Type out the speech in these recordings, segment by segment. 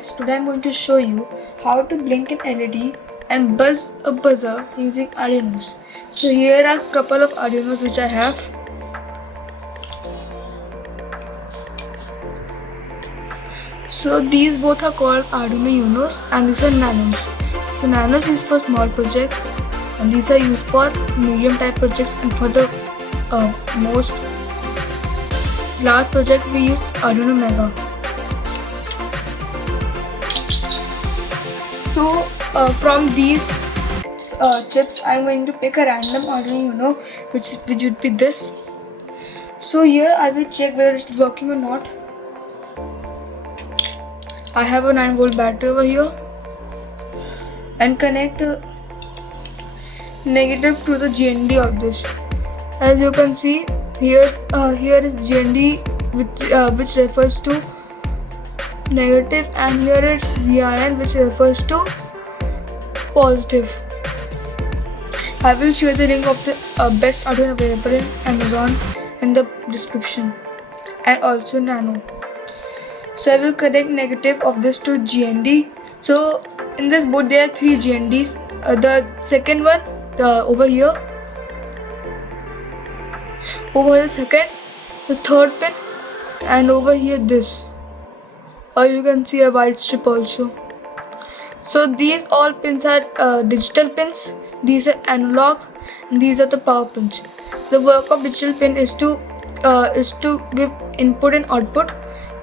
guys, today I'm going to show you how to blink an LED and buzz a buzzer using Arduinos. So here are a couple of Arduinos which I have. So these both are called Arduino Unos and these are Nanos. So Nanos is for small projects and these are used for medium type projects, and for the most large project we use Arduino Mega. So from these chips I'm going to pick a random Arduino Uno which would be this. So here I will check whether it's working or not. I have a 9-volt battery over here and connect negative to the GND of this. As you can see, here is GND which refers to negative, and here it's VIN which refers to positive. I will share the link of the best Arduino available in Amazon in the description, and also Nano. So I will connect negative of this to GND. So in this board there are 3 GNDs. The second one, over here, over the second, the third pin, and over here this. Or you can see a white strip also. So these all pins are digital pins. These are analog, and these are the power pins. The work of digital pin is to give input and output.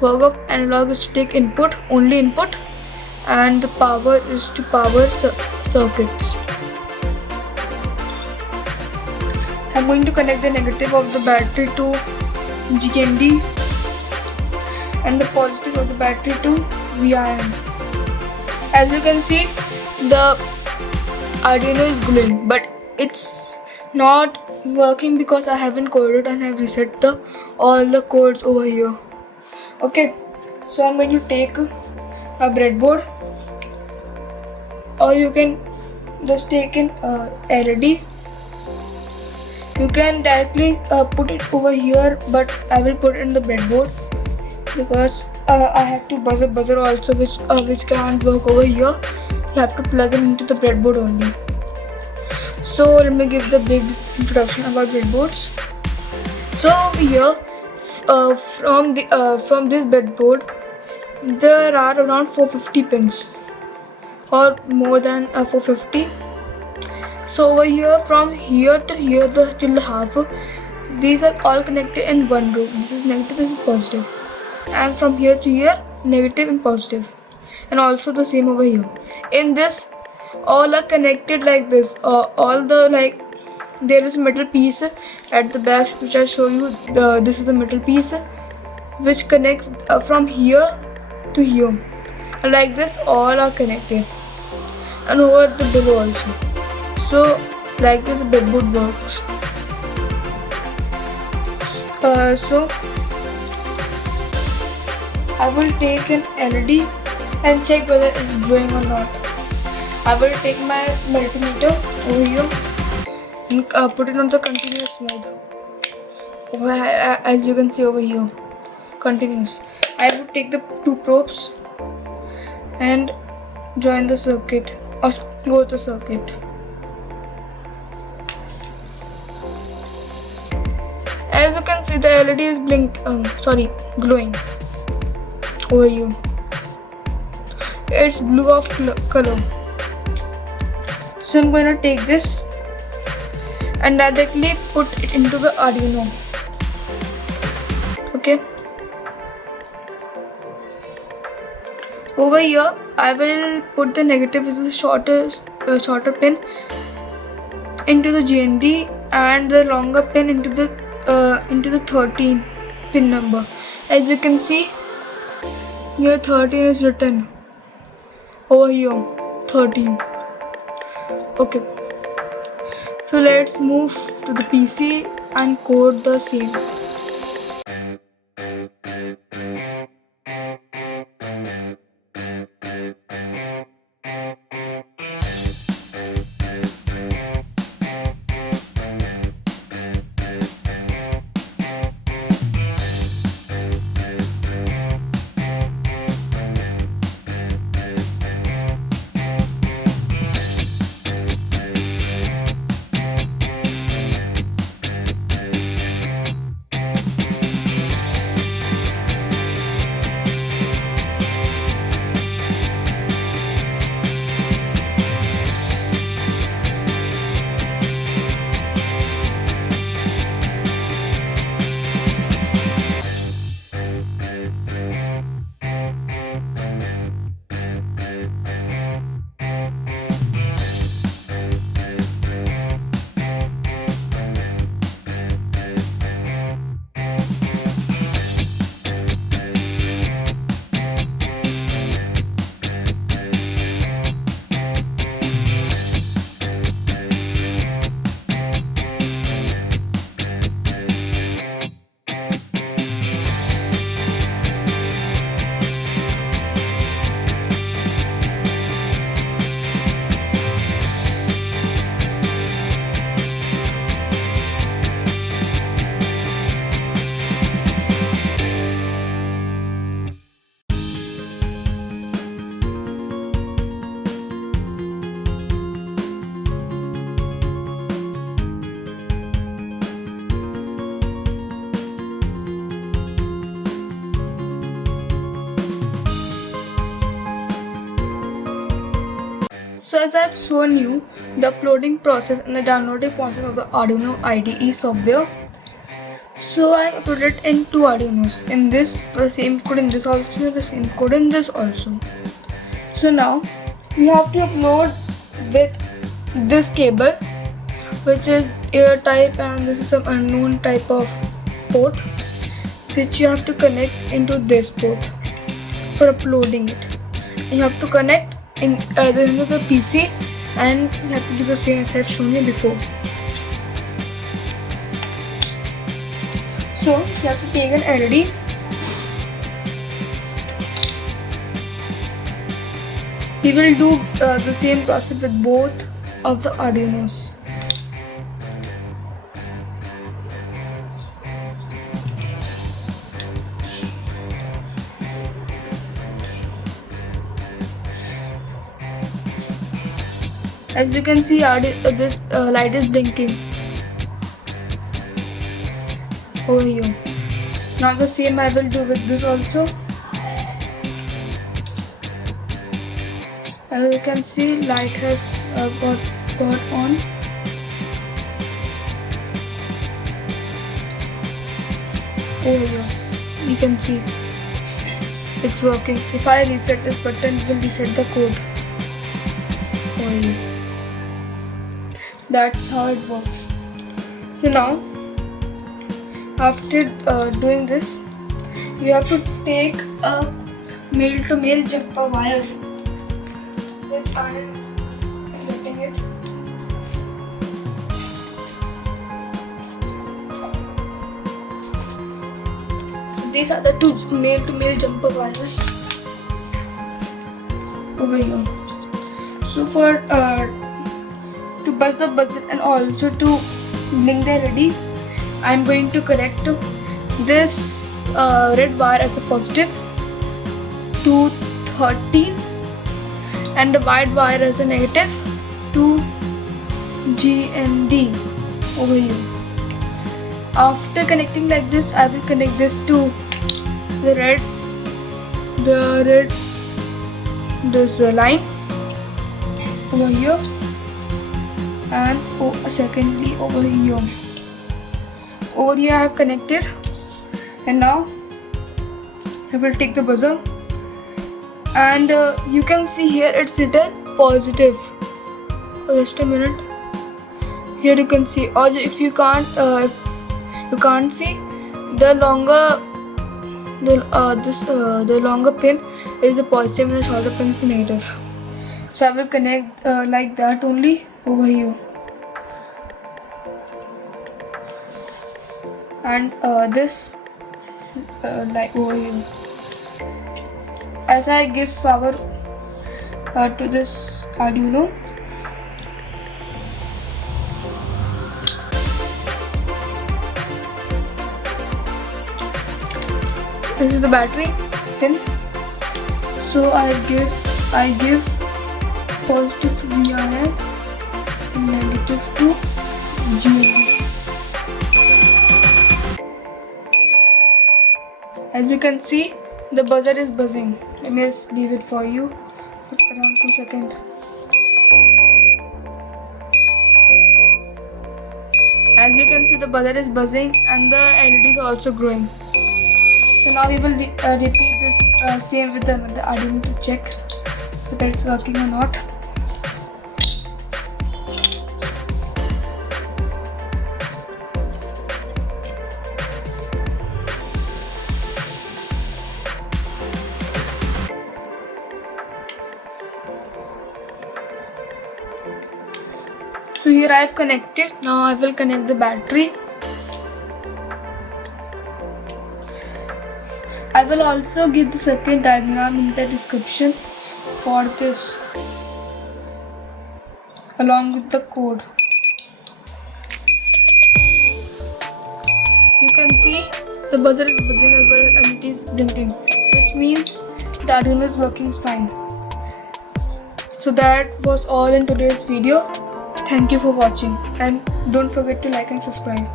Work of analog is to take input, only input, and the power is to power circuits. I'm going to connect the negative of the battery to GND and the positive of the battery to VIN. As you can see, the Arduino is glowing, but it's not working because I haven't coded and I've reset all the codes over here. Okay, so I'm going to take a breadboard, or you can just take an LED. You can directly put it over here, but I will put it in the breadboard because I have to buzz a buzzer also, which can't work over here. You have to plug it into the breadboard only. So let me give the big introduction about breadboards. So over here, from this breadboard, there are around 450 pins, or more than 450. So over here, from here to here, till the half, these are all connected in one row. This is negative, this is positive, and from here to here, negative and positive, and also the same over here. In this, all are connected like this. There is a metal piece at the back which I'll show you. This is the metal piece which connects from here to here. Like this, all are connected, and over the below also. So like this the breadboard works. So I will take an LED and check whether it is glowing or not. I will take my multimeter over here and put it on the continuous mode. As you can see over here, continuous. I will take the 2 probes and join the circuit, or close the circuit. As you can see, the LED is glowing over here. It's blue of color. So I'm going to take this and directly put it into the Arduino. Okay. Over here, I will put the negative, which is the shorter pin, into the GND, and the longer pin into the 13 pin number. As you can see, here 13 is written. Over here, 13. Okay. So let's move to the PC and code the same. So as I've shown you the uploading process and the downloading process of the Arduino IDE software. So I uploaded in two Arduinos. In this, the same code in this also, the same code in this also. So now we have to upload with this cable, which is air type, and this is some unknown type of port, which you have to connect into this port for uploading it. You have to connect in the PC, and you have to do the same as I've shown you before. So you have to take an LED. We will do the same process with both of the Arduinos. As you can see, this light is blinking over here. Now the same I will do with this also. As you can see, light has got on. Over here, you can see it's working. If I reset this button, it will reset the code. Over here. That's how it works. So now, after doing this, you have to take a male-to-male jumper wire, which I am getting it. These are the two male-to-male jumper wires over here. So for to buzz the buzzer and also to blink the LED, I am going to connect this red wire as a positive to 13 and the white wire as a negative to G and D over here. After connecting like this, I will connect this to the red this line over here, and secondly over here. Over here I have connected, and now I will take the buzzer, and you can see here it's written positive. Just a minute. Here you can see, or if you can't see, the longer the longer pin is the positive and the shorter pin is the negative. So I will connect like that only over here, and this like over here. As I give power to this Arduino, this is the battery pin. So I give positive to VIR and negative to GND. As you can see, the buzzer is buzzing. Let me just leave it for you for around 2 seconds. As you can see, the buzzer is buzzing and the LED is also growing. So now we will repeat this same with another Arduino to check whether it's working or not. So here I have connected. Now I will connect the battery. I will also give the circuit diagram in the description for this, along with the code. You can see the buzzer is buzzing as well and it is blinking, which means the Arduino is working fine. So that was all in today's video. Thank you for watching, and don't forget to like and subscribe.